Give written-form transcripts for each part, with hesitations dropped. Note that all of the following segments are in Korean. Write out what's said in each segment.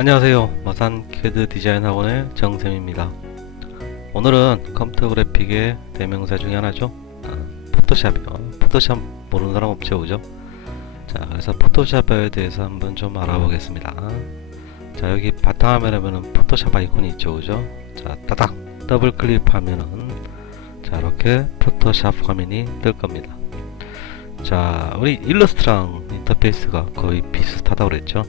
안녕하세요. 마산 CAD 디자인 학원의 정쌤입니다. 오늘은 컴퓨터 그래픽의 대명사 중에 하나죠. 포토샵이요. 포토샵 모르는 사람 없죠, 그죠? 자, 그래서 포토샵에 대해서 한번 좀 알아보겠습니다. 자, 여기 바탕화면에 보면 포토샵 아이콘이 있죠, 그죠? 자, 따닥 더블 클릭하면은 자, 이렇게 포토샵 화면이 뜰 겁니다. 자, 우리 일러스트랑 인터페이스가 거의 비슷하다고 그랬죠?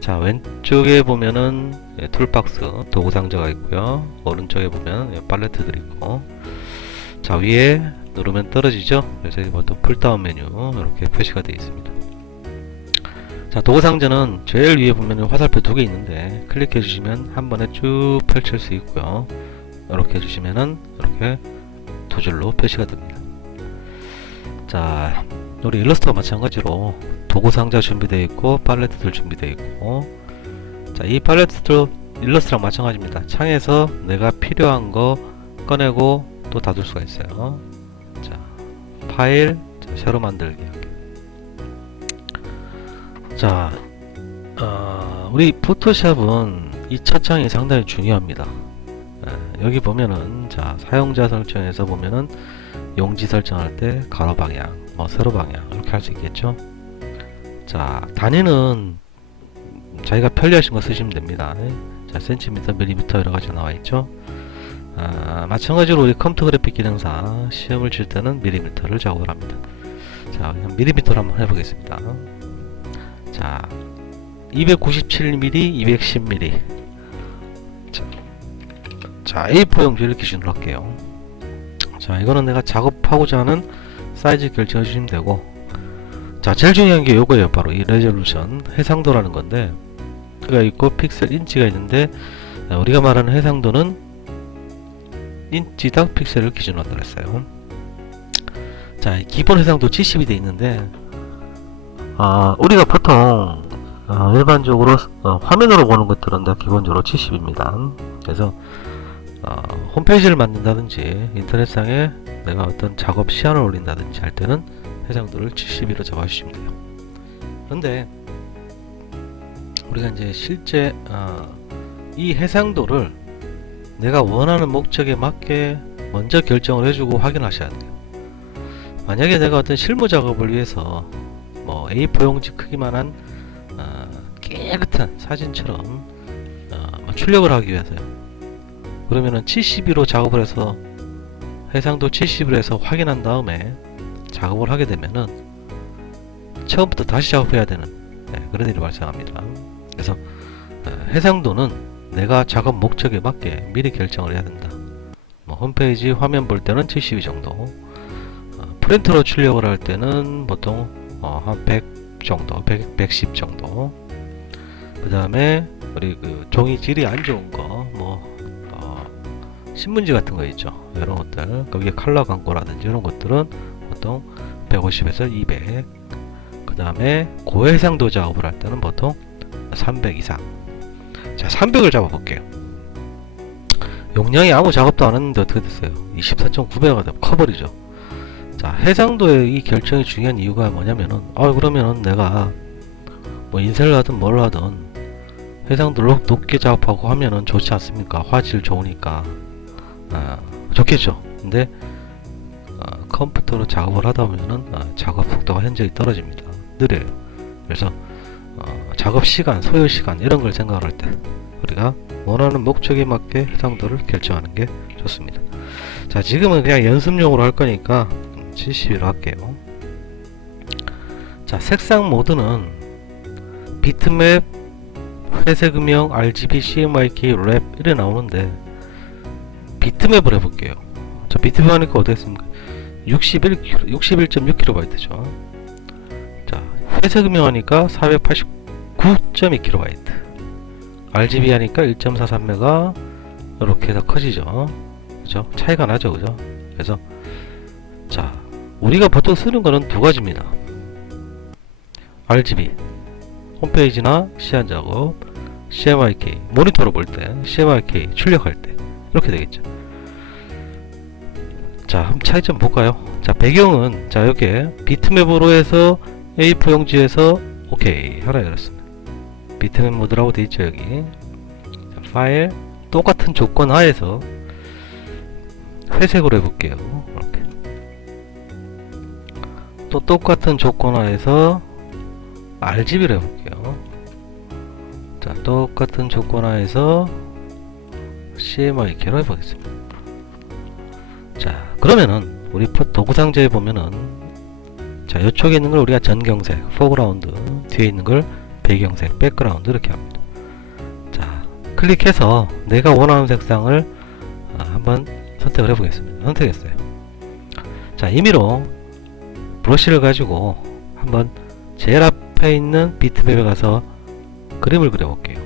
자, 왼쪽에 보면은 툴박스 도구 상자가 있고요, 오른쪽에 보면 팔레트들이 있고, 자, 위에 누르면 떨어지죠. 그래서 여기 보통 풀다운 메뉴 이렇게 표시가 되어 있습니다. 자, 도구 상자는 제일 위에 보면은 화살표 두 개 있는데 클릭해 주시면 한 번에 쭉 펼칠 수 있고요, 이렇게 해주시면은 이렇게 두 줄로 표시가 됩니다. 자, 우리 일러스트와 마찬가지로 도구 상자 준비되어 있고 팔레트들 준비되어 있고, 자, 이 팔레트도 일러스트랑 마찬가지입니다. 창에서 내가 필요한 거 꺼내고 또 닫을 수가 있어요. 자, 파일, 자, 새로 만들기. 자, 우리 포토샵은 이 첫 창이 상당히 중요합니다. 여기 보면은, 자, 사용자 설정에서 보면은 용지 설정할 때 가로 방향, 뭐 세로 방향 이렇게 할 수 있겠죠. 자, 단위는 자기가 편리하신 거 쓰시면 됩니다. 자, 센티미터, 밀리미터 여러 가지 나와 있죠. 마찬가지로 우리 컴퓨터 그래픽 기능사 시험을 칠 때는 밀리미터를 작업을 합니다. 자, 그냥 밀리미터로 한번 해보겠습니다. 자, 297mm, 210mm. 자, A4 용지를 기준으로 할게요. 자, 이거는 내가 작업하고자 하는 사이즈 결정해 주시면 되고, 자, 제일 중요한 게 요거예요. 바로 이 레졸루션, 해상도라는 건데, 가 있고 픽셀 인치가 있는데, 우리가 말하는 해상도는 인치당 픽셀을 기준으로 한다고 했어요. 자, 기본 해상도 70이 돼 있는데, 우리가 보통 일반적으로 화면으로 보는 것들은 다 기본적으로 70입니다. 그래서 홈페이지를 만든다든지 인터넷상에 내가 어떤 작업 시안을 올린다든지 할 때는 해상도를 70으로 잡아주시면 돼요. 그런데 우리가 이제 실제 이 해상도를 내가 원하는 목적에 맞게 먼저 결정을 해주고 확인하셔야 돼요. 만약에 내가 어떤 실무 작업을 위해서 뭐 A4 용지 크기만한 깨끗한 사진처럼 출력을 하기 위해서요, 그러면은 72로 작업을 해서 해상도 70으로 해서 확인한 다음에 작업을 하게 되면은 처음부터 다시 작업해야 되는 그런 일이 발생합니다. 그래서 해상도는 내가 작업 목적에 맞게 미리 결정을 해야 된다. 뭐 홈페이지 화면 볼 때는 72 정도, 프린터로 출력을 할 때는 보통 한 100 정도, 110 정도. 그 다음에 우리 그 종이 질이 안 좋은 거, 뭐 신문지 같은 거 있죠, 이런 것들, 거기에 칼라 광고라든지 이런 것들은 보통 150에서 200. 그 다음에 고해상도 작업을 할 때는 보통 300 이상. 자, 300을 잡아 볼게요. 용량이 아무 작업도 안 했는데 어떻게 됐어요? 24.9배가 되면 커버리죠. 자, 해상도의 이 결정이 중요한 이유가 뭐냐면은, 그러면은 내가 뭐 인쇄를 하든 뭘 하든 해상도를 높게 작업하고 하면은 좋지 않습니까? 화질 좋으니까 좋겠죠. 근데 컴퓨터로 작업을 하다 보면은 작업 속도가 현저히 떨어집니다. 느려요. 그래서 작업 시간, 소요 시간 이런 걸 생각할 때 우리가 원하는 목적에 맞게 해상도를 결정하는 게 좋습니다. 자, 지금은 그냥 연습용으로 할 거니까 70으로 할게요. 자, 색상 모드는 비트맵, 회색음영, RGB, CMYK, 랩 이래 나오는데 비트맵을 해볼게요. 자, 비트맵 하니까 어땠습니까? 61.6KB 죠. 자, 회색음영 하니까 489.2KB, RGB 하니까 1.43메가 이렇게 해서 커지죠. 그죠? 차이가 나죠, 그죠? 그래서 자, 우리가 보통 쓰는 거는 두 가지입니다. RGB 홈페이지나 시안 작업, CMYK 모니터로 볼 때, CMYK 출력할 때 이렇게 되겠죠. 자, 한번 차이점 볼까요? 자, 배경은 자, 여기에 비트맵으로 해서 A4 용지에서 오케이 하라 이랬습니다. 비트맵 모드라고 되어 있죠. 여기 자, 파일 똑같은 조건 하에서 회색으로 해볼게요. 이렇게 또 똑같은 조건 하에서 RGB로 해볼게요. 자, 똑같은 조건 하에서 CMYK로 해보겠습니다. 자, 그러면은 우리 도구상자에 보면은 자, 이쪽에 있는 걸 우리가 전경색, 포그라운드, 뒤에 있는 걸 배경색, 백그라운드 이렇게 합니다. 자, 클릭해서 내가 원하는 색상을 한번 선택을 해보겠습니다. 선택했어요. 자, 임의로 브러쉬를 가지고 한번 제일 앞에 있는 비트맵에 가서 그림을 그려볼게요.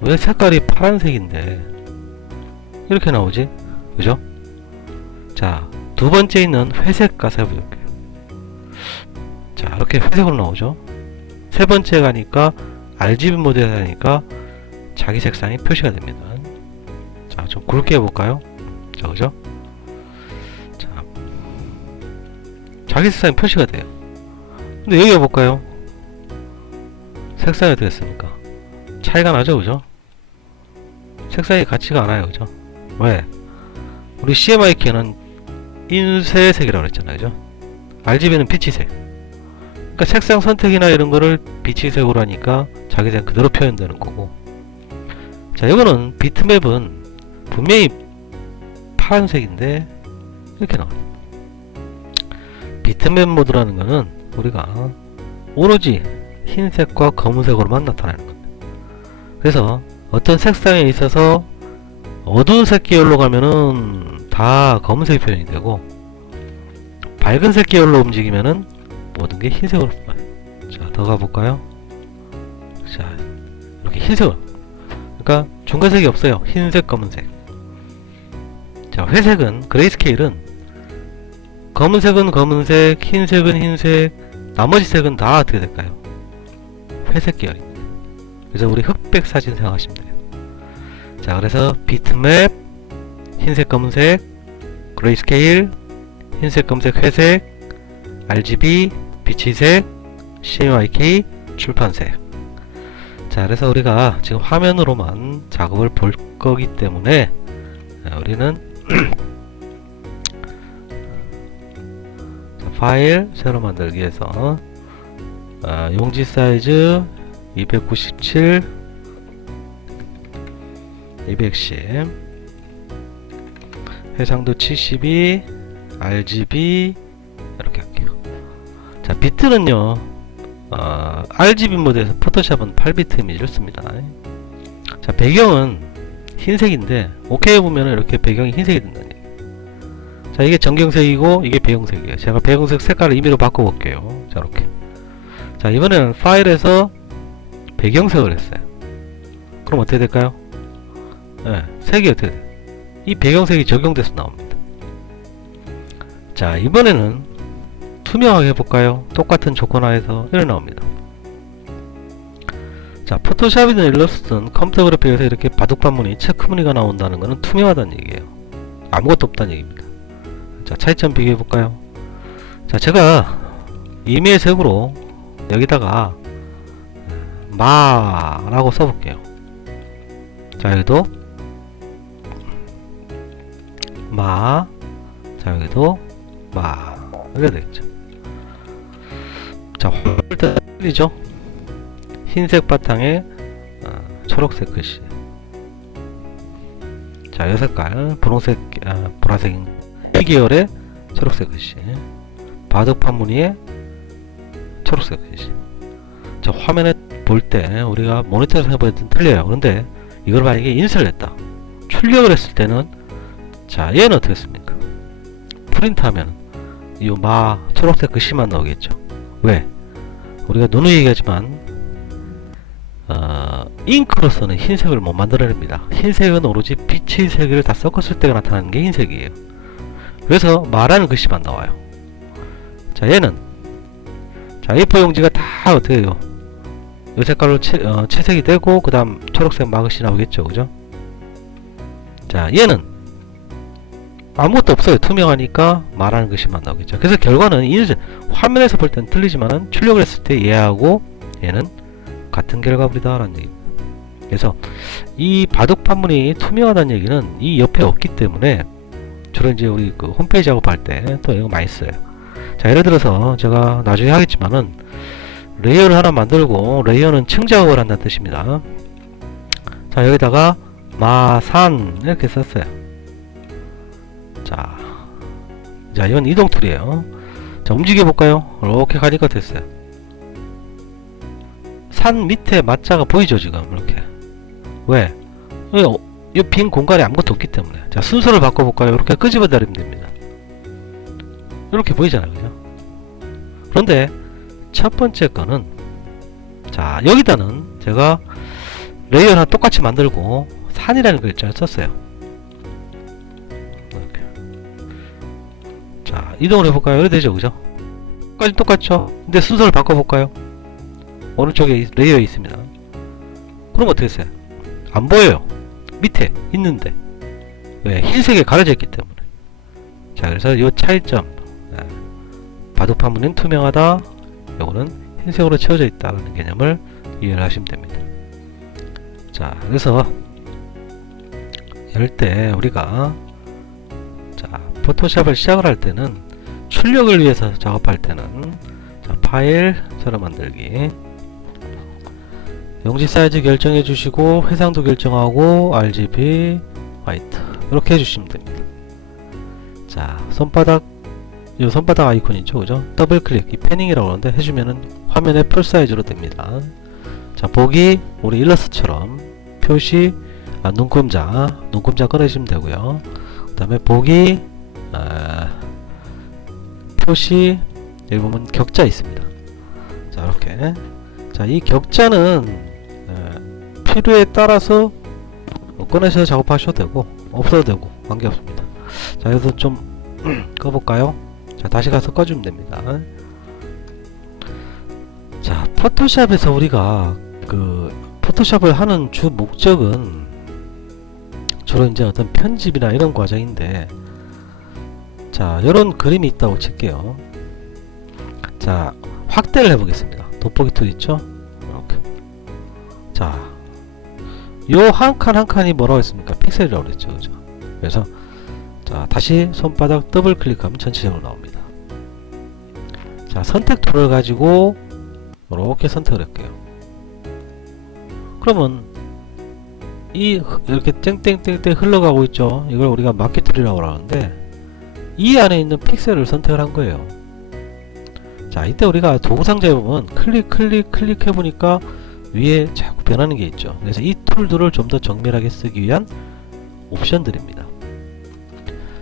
왜 색깔이 파란색인데 이렇게 나오지? 그죠? 자, 두 번째 있는 회색 가서 해볼게요. 자, 이렇게 회색으로 나오죠? 세 번째 가니까 RGB 모드에 가니까 자기 색상이 표시가 됩니다. 자, 좀 굵게 해볼까요? 자, 그죠? 자, 자기 색상이 표시가 돼요. 근데 여기 해볼까요? 색상이 어떻게 됐습니까? 차이가 나죠, 그죠? 색상이 같지가 않아요, 그죠? 왜? 우리 CMYK는 인쇄색이라고 했잖아요, 그죠? RGB는 빛이색. 그러니까 색상 선택이나 이런 거를 빛이색으로 하니까 자기색 그대로 표현되는 거고. 자, 이거는 비트맵은 분명히 파란색인데 이렇게 나와요. 비트맵 모드라는 거는 우리가 오로지 흰색과 검은색으로만 나타나는 겁니다. 그래서 어떤 색상에 있어서 어두운 색 계열로 가면은 다 검은색 표현이 되고 밝은 색 계열로 움직이면은 모든 게 흰색으로 나와요. 자, 더 가볼까요? 자, 이렇게 흰색으로. 그러니까 중간색이 없어요. 흰색, 검은색. 자, 회색은 그레이스케일은 검은색은 검은색, 흰색은 흰색, 나머지 색은 다 어떻게 될까요? 회색 계열입니다. 그래서 우리 흑백 사진 생각하시면 돼요. 자, 그래서 비트맵, 흰색, 검은색, 그레이스케일, 흰색, 검은색, 회색, RGB, 빛이색, CMYK, 출판색. 자, 그래서 우리가 지금 화면으로만 작업을 볼 거기 때문에 우리는 파일 새로 만들기에서 용지 사이즈 297, 210, 해상도 72, RGB 이렇게 할게요. 자, 비트는요, RGB 모드에서 포토샵은 8비트 이미지를 씁니다. 자, 배경은 흰색인데 OK 해보면 이렇게 배경이 흰색이 된다는 얘기예요. 자, 이게 전경색이고 이게 배경색이에요. 제가 배경색 색깔을 임의로 바꿔볼게요. 자, 이렇게. 자, 이번에는 파일에서 배경색을 했어요. 그럼 어떻게 될까요? 네, 색이 어떻게 돼요? 이 배경색이 적용돼서 나옵니다. 자, 이번에는 투명하게 해볼까요? 똑같은 조건 하에서 이렇게 나옵니다. 자, 포토샵이든 일러스트든 컴퓨터 그래픽에서 이렇게 바둑반무늬, 체크무늬가 나온다는 것은 투명하다는 얘기예요. 아무것도 없다는 얘기입니다. 자, 차이점 비교해볼까요? 자, 제가 임의의 색으로 여기다가 마라고 써볼게요. 자, 여기도 마, 자, 여기도 마 이렇게 되겠죠. 자, 화면을 틀리죠. 흰색 바탕에 초록색 글씨. 자, 이 색깔 분홍색, 보라색인 이 계열의 초록색 글씨. 바둑판 무늬에 초록색 글씨. 자, 화면에 볼 때 우리가 모니터에서 해볼 때는 틀려요. 그런데 이걸 만약에 인쇄를 했다, 출력을 했을 때는, 자, 얘는 어떻게 했습니까? 프린트하면 이 마 초록색 글씨만 나오겠죠. 왜? 우리가 누누이 얘기하지만 잉크로서는 흰색을 못 만들어냅니다. 흰색은 오로지 빛의 색을 다 섞었을 때가 나타나는 게 흰색이에요. 그래서 마라는 글씨만 나와요. 자, 얘는, 자, A4 용지가 다 어떻게 해요? 이 색깔로 채색이 되고 그 다음 초록색 마그시 나오겠죠, 그죠? 자, 얘는 아무것도 없어요. 투명하니까 마라는 글씨만 나오겠죠. 그래서 결과는 화면에서 볼 때는 틀리지만은 출력을 했을 때 얘하고 얘는 같은 결과물이다 라는 얘기입니다. 그래서 이 바둑 판문이 투명하다는 얘기는 이 옆에 없기 때문에 주로 이제 우리 그 홈페이지 작업할 때 또 이거 많이 써요. 자, 예를 들어서 제가 나중에 하겠지만은 레이어를 하나 만들고, 레이어는 층 작업을 한다는 뜻입니다. 자, 여기다가 마산 이렇게 썼어요. 자, 이건 이동 툴이에요. 자, 움직여 볼까요? 이렇게 가니까 됐어요. 산 밑에 마자가 보이죠, 지금 이렇게. 왜? 이 빈 공간에 아무것도 없기 때문에. 자, 순서를 바꿔볼까요? 이렇게 끄집어 내리면 됩니다. 이렇게 보이잖아요, 그죠? 그런데 첫 번째 거는, 자, 여기다는 제가 레이어랑 똑같이 만들고 산이라는 글자를 썼어요. 이렇게. 자, 이동을 해볼까요? 이렇게 되죠, 그죠? 까지 똑같죠? 근데 순서를 바꿔볼까요? 오른쪽에 레이어에 있습니다. 그럼 어떻게 했어요? 안 보여요. 밑에 있는데. 왜? 흰색에 가려져 있기 때문에. 자, 그래서 이 차이점, 바둑 판문은 투명하다, 요거는 흰색으로 채워져 있다는 개념을 이해를 하시면 됩니다. 자, 그래서 이럴 때 우리가, 자, 포토샵을 시작을 할 때는, 출력을 위해서 작업할 때는, 자, 파일 새로 만들기, 용지 사이즈 결정해 주시고 해상도 결정하고 RGB 화이트 이렇게 해주시면 됩니다. 자, 손바닥, 이 손바닥 아이콘 있죠, 그죠? 더블 클릭, 이 패닝이라고 하는데 해주면은 화면에 풀 사이즈로 됩니다. 자, 보기, 우리 일러스트처럼 표시, 눈금자 꺼내시면 되고요. 그 다음에 보기, 표시, 여기 보면 격자 있습니다. 자, 이렇게. 자, 이 격자는 필요에 따라서 꺼내서 작업하셔도 되고 없어도 되고 관계없습니다. 자, 그래서 좀 꺼볼까요? 자, 다시 가서 꺼주면 됩니다. 자, 포토샵에서 우리가 그 포토샵을 하는 주 목적은 주로 이제 어떤 편집이나 이런 과정인데, 자, 이런 그림이 있다고 칠게요. 자, 확대를 해보겠습니다. 돋보기 툴 있죠? 이렇게. 자, 요 한 칸 한 칸이 뭐라고 했습니까? 픽셀이라고 그랬죠, 그죠? 그래서 자, 다시 손바닥 더블 클릭하면 전체적으로 나옵니다. 자, 선택 툴을 가지고 이렇게 선택을 할게요. 그러면 이렇게 땡땡땡땡 흘러가고 있죠? 이걸 우리가 마켓 툴이라고 하는데, 이 안에 있는 픽셀을 선택을 한 거예요. 자, 이때 우리가 도구상자에 보면 클릭 해보니까 위에 자꾸 변하는 게 있죠. 그래서 이 툴들을 좀 더 정밀하게 쓰기 위한 옵션들입니다.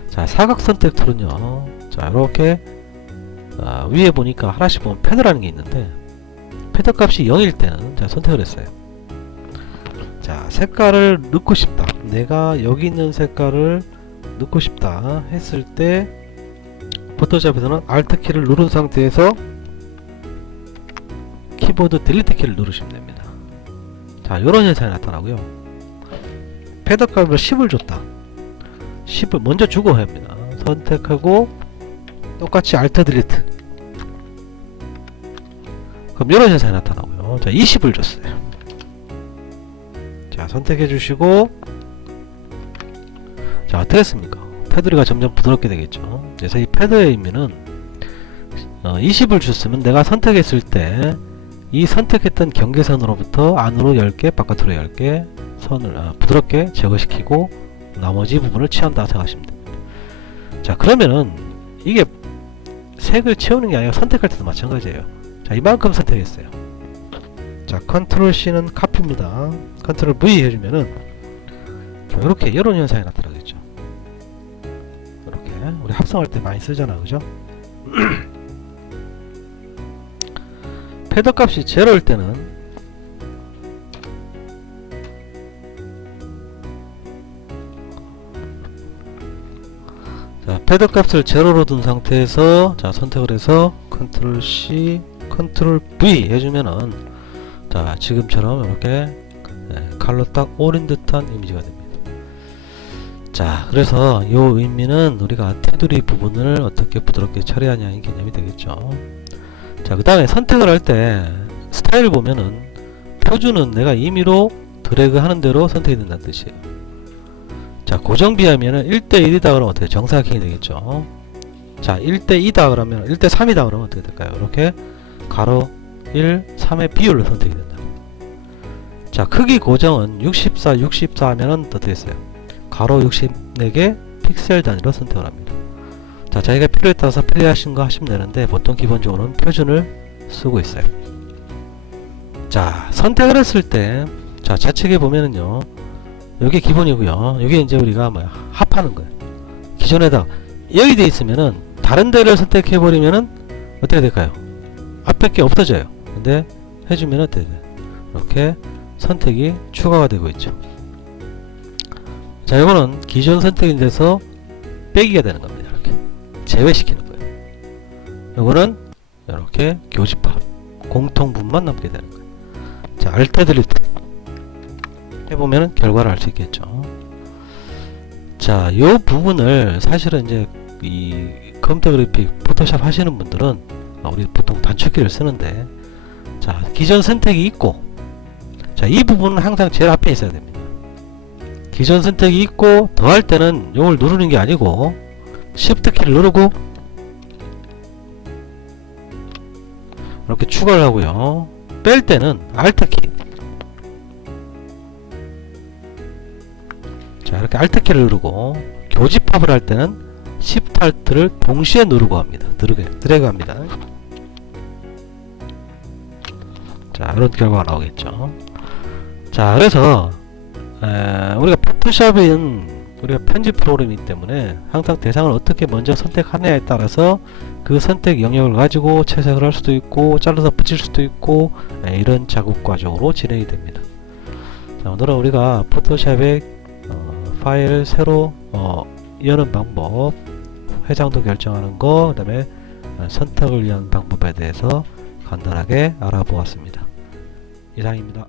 자, 사각 선택 툴은요, 자, 이렇게 위에 보니까 하나씩 보면 패드라는 게 있는데, 패드 값이 0일 때는 자, 선택을 했어요. 자, 색깔을 넣고 싶다, 내가 여기 있는 색깔을 넣고 싶다 했을 때 포토샵에서는 Alt 키를 누른 상태에서 키보드 딜리트 키를 누르시면 됩니다. 자, 이런 현상이 나타나고요. 패드 값을 10을 줬다, 10을 먼저 주고 해야 합니다. 선택하고 똑같이 Alt 딜리트, 그럼 이런 현상이 나타나고요. 자, 20을 줬어요. 자, 선택해 주시고, 자, 어떻게 했습니까? 패드리가 점점 부드럽게 되겠죠. 그래서 이 패드의 의미는 20을 줬으면 내가 선택했을 때 이 선택했던 경계선으로부터 안으로 10개, 바깥으로 10개 선을 부드럽게 제거시키고 나머지 부분을 채운다 생각하시면 됩니다. 자, 그러면은 이게 색을 채우는 게 아니라 선택할 때도 마찬가지예요. 자, 이만큼 선택했어요. 자, 컨트롤 C는 카피입니다. 컨트롤 V 해주면은 이렇게 이런 현상이 나타나겠죠. 이렇게 우리 합성할 때 많이 쓰잖아, 그죠? 패드 값이 제로일 때는 자, 패드 값을 제로로 둔 상태에서 자, 선택을 해서 컨트롤 C, 컨트롤 V 해주면은 자, 지금처럼 이렇게 칼로 딱 오린 듯한 이미지가 됩니다. 자, 그래서 이 의미는 우리가 테두리 부분을 어떻게 부드럽게 처리하냐는 개념이 되겠죠. 자, 그 다음에 선택을 할 때 스타일을 보면은 표준은 내가 임의로 드래그 하는 대로 선택이 된다는 뜻이에요. 자, 고정비하면은 1대1이다 그러면 어떻게 정사각형이 되겠죠. 자, 1대2다 그러면 1대3이다 그러면 어떻게 될까요? 이렇게 가로 1, 3의 비율을 선택이 된다. 자, 크기 고정은 64, 64 하면은 어떻게 했어요? 가로 64개 픽셀 단위로 선택을 합니다. 자, 자기가 필요에 따라서 편리하신 거 하시면 되는데 보통 기본적으로는 표준을 쓰고 있어요. 자, 선택을 했을 때, 자, 좌측에 보면은요, 여기 기본이고요. 여기 이제 우리가 뭐야, 합하는 거예요. 기존에다 여기 돼 있으면은 다른 데를 선택해 버리면은 어떻게 될까요? 앞에 게 없어져요. 근데 해주면 어떻게 돼요? 이렇게 선택이 추가가 되고 있죠. 자, 이거는 기존 선택이 돼서 빼기가 되는 겁니다. 이렇게 제외시키는 거예요. 이거는 이렇게 교집합 공통분만 남게 되는 거예요. 자, Alt 딜리트 해보면 결과를 알 수 있겠죠. 자, 이 부분을 사실은 이제 이 컴퓨터 그래픽 포토샵 하시는 분들은 우리 보통 단축키를 쓰는데, 자, 기존 선택이 있고, 자, 이 부분은 항상 제일 앞에 있어야 됩니다. 기존 선택이 있고 더할 때는 이걸 누르는 게 아니고 Shift 키를 누르고 이렇게 추가를 하고요. 뺄 때는 Alt 키. 자, 이렇게 Alt 키를 누르고 교집합을 할 때는 Shift Alt를 동시에 누르고 합니다. 드래그 합니다. 자, 이런 결과가 나오겠죠. 자, 그래서 우리가 포토샵은 우리가 편집 프로그램이기 때문에 항상 대상을 어떻게 먼저 선택하느냐에 따라서 그 선택 영역을 가지고 채색을 할 수도 있고 잘라서 붙일 수도 있고 이런 작업 과정으로 진행이 됩니다. 자, 오늘은 우리가 포토샵의 파일 새로 여는 방법, 회장도 결정하는 거, 그 다음에 선택을 위한 방법에 대해서 간단하게 알아보았습니다. 이상입니다.